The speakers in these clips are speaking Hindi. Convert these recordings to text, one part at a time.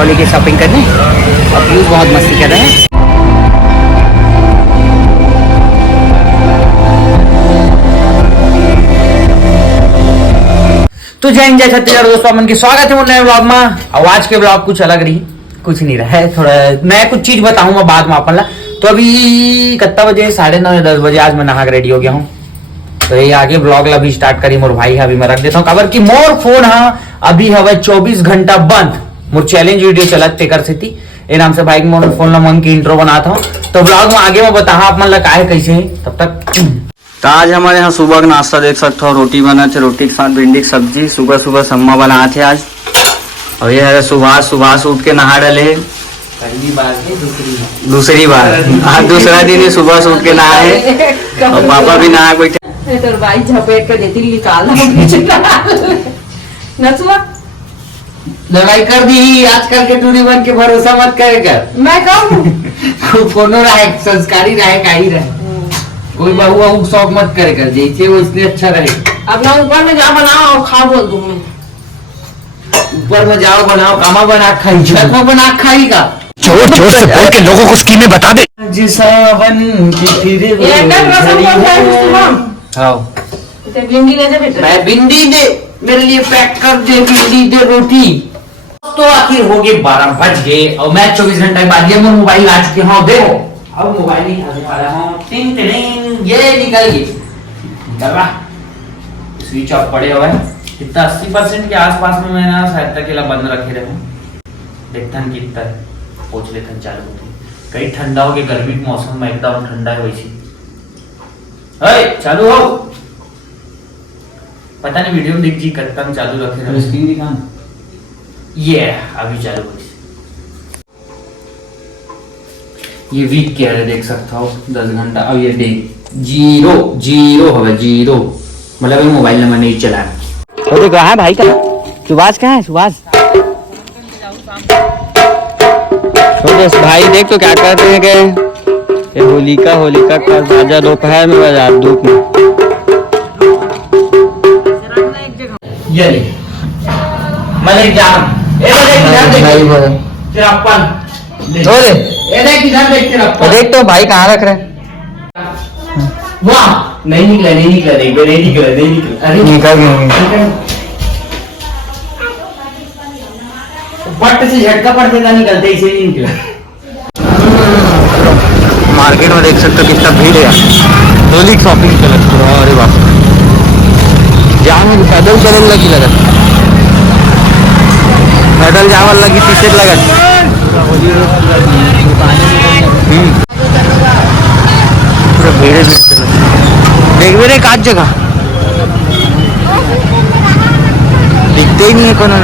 होली की शॉपिंग करने। और व्यूज बहुत मस्ती कर रहे हैं। तो जय हिंद जय छत्तीसगढ़ दोस्तों, मन की स्वागत है नए ब्लॉग में। आज के ब्लॉग कुछ अलग रही, कुछ नहीं रहा है, थोड़ा मैं कुछ चीज बताऊंगा बाद में अपन ला। तो अभी कितना बजे, 9:30 या 10 बजे आज मैं नहा के रेडी हो गया हूँ। तो ये आगे ब्लॉग ला भी स्टार्ट करी मोर भाई है। अभी मैं रख देता हूँ खबर की मोर फोन अभी हवा 24 घंटा बंद। मोर चैलेंज वीडियो चलत तेकर से थी ए नाम से भाई मोर फोन ला मन की इंट्रो बनाता हूँ। तो ब्लॉग में आगे मैं बता अपन ला का है कैसे है। तब तक तो आज हमारे यहाँ सुबह का नाश्ता देख सकते हो, रोटी बना थे, रोटी के साथ भिंडी की सब्जी। सुबह सुबह सम्मा बना थे आज। और ये है सुबह उठ के नहा डाले है पहली बार है, दूसरी बार आज दूसरा दिन ही सुबह से उठ के नहा है। और पापा भी नहा बैठे। तो भाई झपेट कर देती निकाल नचुआ लड़ाई कर दी आजकल के टूरी बन के भरोसा मत करे कर। मैं कहूँ कोनो रहे संस्कारी रहे का ही रहे, कोई बहु शौक मत करे कर, जैसे वो इसलिए अच्छा रहे। अपना ऊपर में जा बनाओ और खा बोल दूं मैं। ऊपर में जाओ बनाओ, कामा बना खाई, छत में बना खाई का। जोर जोर से बोल के लोगों को स्कीमें बता दे। सावन की फिर ये एकदम रसम बोल रहा है सुबह। हाँ तो भिंडी ले जा बेटा। मैं भिंडी दे, मेरे लिए पैक कर दे भिंडी दे रोटी। तो आखिर हो गए 12 बज गए और मैं 24 घंटे बाद ये मोबाइल आ चुके हैं। देखो अब मोबाइल नहीं आने वाला हूँ। टिंग टिंग ये निकल रहा, स्विच ऑफ पड़े हुए हैं। कितना 80% के आसपास में मैंने शायद तक बंद रखे रहे। देखथन कितना पोछ लेथन चालू होती कहीं ठंडा हो गया, गर्मी के मौसम में एकदम ठंडा है वैसी। चालू हो, पता नहीं वीडियो दिख जी कत्तम चालू रखे रहे। स्क्रीन दिखा ये अभी चालू हो। ये वीक क्या है देख सकता हो, 10 घंटा। अब ये देख जीरो हवा जीरो, मतलब ये मोबाइल नंबर नहीं चला है। तो कहाँ है भाई का? सुभाष कहाँ है? सुभाष भाई देख तो क्या करते हैं कि ये होलिका का बाजा दोपहर में बजा धूप में। ये ले मलिक जान देख तो भाई कहाँ रख रहे हैं? वाह नहीं निकला अरे निकल गए। पट से झटका पड़ देता, निकलते इसे नहीं निकला। मार्केट में देख सकते हो कितना भीड़ है। होली की शॉपिंग चलत। अरे बाप, जाम में पैदल चलने लगी लगत, पैदल जावल लगी, टी-शर्ट लगत। पूरा भीड़ देख भी रहे काज जगह दिखते ही नहीं है कौन है।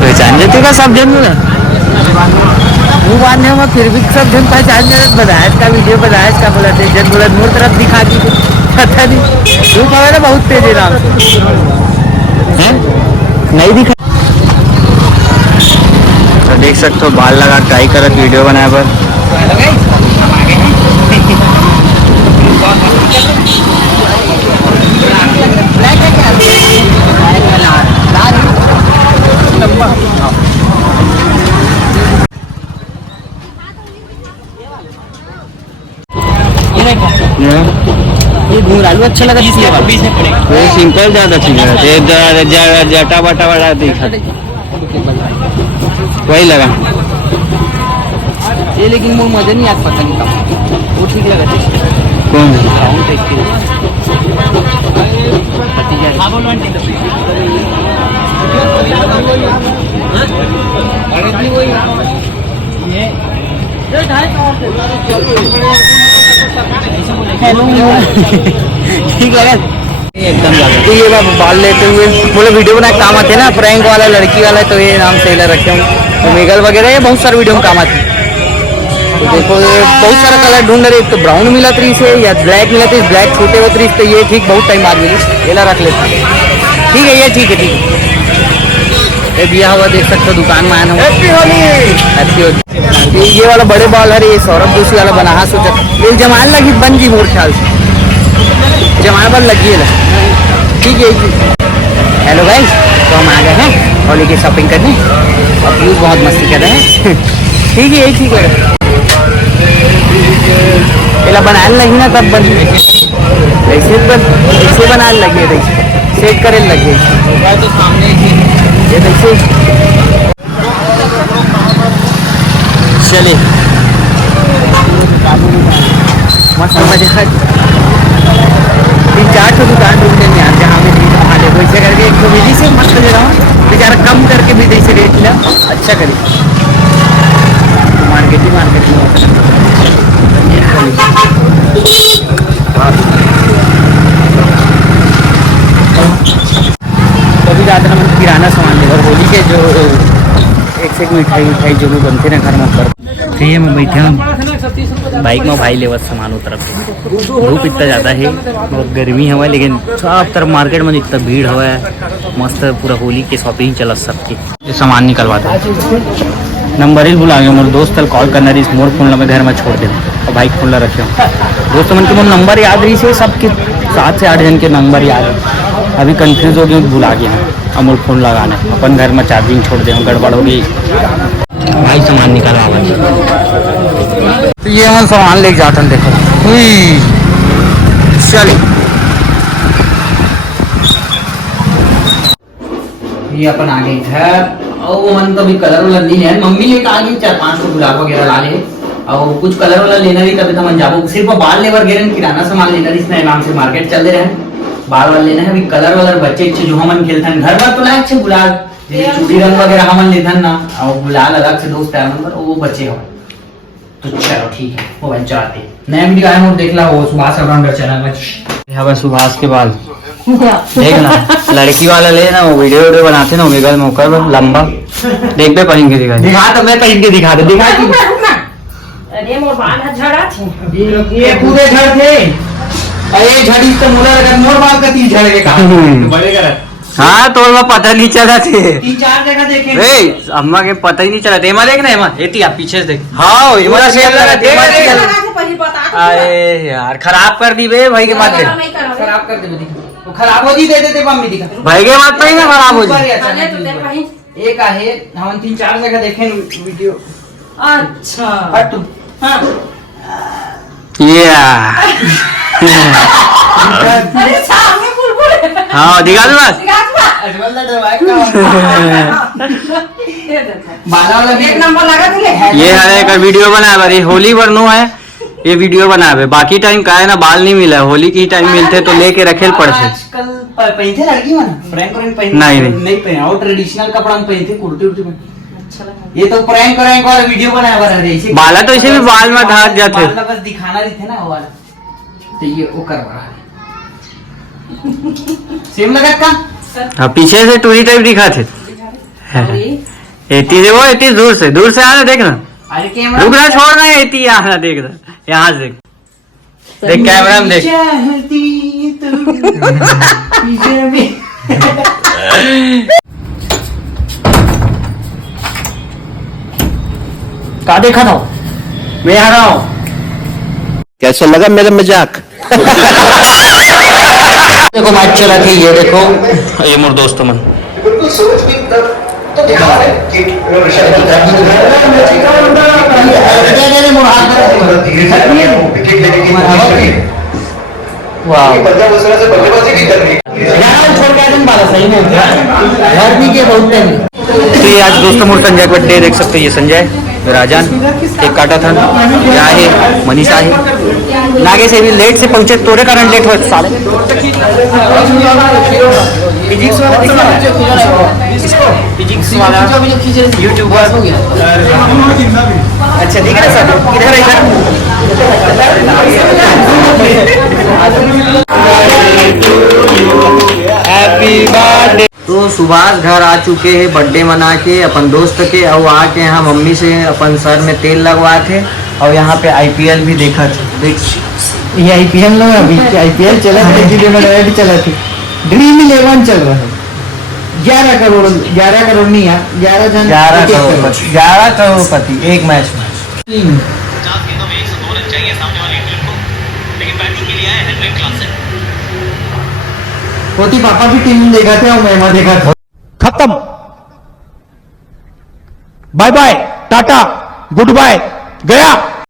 पहचान जाते का सब जन मुँह बांधने में, फिर भी सब जन पहचान जाते। बदायश का वीडियो बदायश का बोला थे, जन बोला मोर तरफ दिखा दी पता नहीं। धूप हवा बहुत तेज है राम से नहीं दिखा। तो देख सकते हो बाल लगा ट्राई कर वीडियो बनाए पर। ये घुंघरालू अच्छा लगा, सिंपल ज्यादा ठीक है। जटा बटा वाला दिखा वही लगा ये, लेकिन वो मजा नहीं आता, पता नहीं कब वो ठीक लगा। कौन ठीक लगा एकदम ज्यादा। तो ये बाल लेते हुए बोले वीडियो बनाए काम आते ना, प्रैंक वाला लड़की वाला, तो ये नाम से रखे हूँ। तो मेगल वगैरह ये बहुत सारे वीडियो में काम आते। तो देखो बहुत सारा कलर ढूंढ रहे, तो ब्राउन मिला तरी से या ब्लैक मिला तो ब्लैक छोटे होते रही, तो ये ठीक बहुत टाइम बाद मिली, ये ला रख लेते। ठीक है ये ठीक है ये दिया हुआ देख सकते हो, दुकान में आया हूँ। हैप्पी होली। ये वाला बड़े बाल है, ये सौरभ जोशी वाला बना सोचा ये जमान लगी बन जी मोर ख्याल से। हमारे पास लगी है ठीक है। हेलो गाइस, तो हम आ गए हैं होली की शॉपिंग करने और व्यूज बहुत मस्ती कर रहे हैं। ठीक है, यही ठीक है। पहला बनाने लगी ना तब बन ऐसे बनाने लगी है, सेट करे लगी है तो सामने ये देखिए। चलिए मस्त मजा है। 3-4 तो दुकान ढूंढने में यार जहाँ में वहाँ देखो ऐसे करके एक तो मिली से मस्त ले रहा हूँ बेचारा कम करके भी से रेट लिया अच्छा करी मार्केटिंग कभी ज़्यादा हम किराना सामान लेकर होली के जो एक से एक मिठाई जो भी बनते ना घर में ऊपर ठीक है। मैं बैठे हूँ बाइक में भाई लेवत सामान उतर धूप इतना ज़्यादा है बहुत गर्मी हवा लेकिन सब तरफ मार्केट में इतना भीड़ हुआ है मस्त पूरा होली के शॉपिंग चला सबकी ये सामान निकलवाता है। नंबर ही भुला गया मेरे दोस्त कल कॉल करना रही मोर फोन में घर में छोड़ दे और बाइक फोन रखे हूँ दोस्त मन के मोर नंबर याद रही से सबके 7 से 8 जन के नंबर याद है। अभी कंफ्यूज हो गया भुला गया अमूल फोन लगाने अपन घर में चार्जिंग छोड़ दे गड़बड़ हो गई भाई सामान निकाला तो ये हम सामान लेके जाते हैं देखो चलिए ये अपन आ गए घर और वो मन तो भी कलर वाला नहीं है मम्मी लेके आ गई 4-5 को गुलाब वगैरह ला ले और कुछ कलर वाला लेना भी तभी तो मन जाबो सिर्फ बाल लेवर गिरन किराना सामान लेना इसने नाम से मार्केट चल रहे हैं बाल वाल लेना है अभी कलर वाला बच्चे अच्छे जो हमन खेलते हैं घर पर तो लाए अच्छे गुलाब चूड़ी रंग वगैरह हमन लेते हैं ना और गुलाल अलग से दोस्त है नंबर वो बच्चे हो तो चलो ठीक है वो बन जाते नया वीडियो आया और देख ला वो सुभाष अग्रवाल चैनल में यहाँ सुभाष के बाल देखना लड़की वाला लेना वो वीडियो बनाते ना वेगल में होकर लंबा देख पे पहन के दिखा तो मैं पहन के दिखा अरे मोर बाल झड़ा थे ये पूरे झड़ थे ये झड़ी तो मुला लगा मोर बाल का 3 झड़ के कहा बड़े कर हाँ तो पता नहीं चला थे 3-4 जगह देखे अम्मा के पता ही नहीं चला थे एमा देखना एमा एती आप पीछे से देख हाँ इमरा सेल लगा देख अरे यार खराब कर दी बे भाई के बात खराब कर दे वो खराब हो जी दे देते मम्मी दिखा भाई के बात नहीं ना खराब हो जी एक आहे हम 3-4 जगह देखे वीडियो अच्छा हट तू हां अरे सामने बुलबुल हाँ दिखा दो बस बाला वाला एक नंबर लगा तुले ये है एक वीडियो बनाया बारी होली वरनो है ये वीडियो बनाया बाकी टाइम का है ना बाल नहीं मिला होली की टाइम मिलते तो लेके रखे पड़ते आजकल पहनते लड़की मन प्रैंक पहनते नहीं पहने और ट्रेडिशनल कपड़ा में पहनते कुर्ती उर्ती में ये तो प्रैंक वाला वीडियो बनाया बना रहे बाला तो इसे भी बाल में ढाक जाते बस दिखाना रहते ना वो वाला तो ये वो कर रहा है सेम लगा का हाँ पीछे से टूरी टाइप दिखाते एती देखो एती दूर से आना देखना अरे कैमरा रुक रहा छोड़ रहा है एती यहाँ देखना यहाँ से देख कैमरा में देख का देखा था मैं आ रहा हूँ कैसा लगा मेरा मजाक देखो मैच चला के ये देखो ये मोर दोस्त मन तो ये आज दोस्तों मोर संजय बर्थडे देख सकते हैं ये संजय राजान केक काटा था क्या है मनीषा है नागे से भी लेट से पहुंचे तोरे कारण लेट हुआ साले फिजिक्स वाला यूट्यूबर अच्छा दिख रहा सर इधर हैप्पी बर्थडे। तो सुभाष घर आ चुके हैं बर्थडे मना के अपन दोस्त के और आके यहाँ मम्मी से अपन सर में तेल लगवाए थे और यहाँ पे आईपीएल भी देखा था ये आईपीएल ना अभी आईपीएल चला था चला थी ड्रीम 11 चल रहा है 11 करोड़ नहीं यार 11 करोड़पति एक मैच में 50 गेंदों में 102 रन चाहिए सामने वाली टीम को लेकिन बैटिंग के लिए है हेनरिक क्लासन पोती पापा भी टीम देखा थे और मैं देखा था। खत्म, bye bye, tata, goodbye, गया।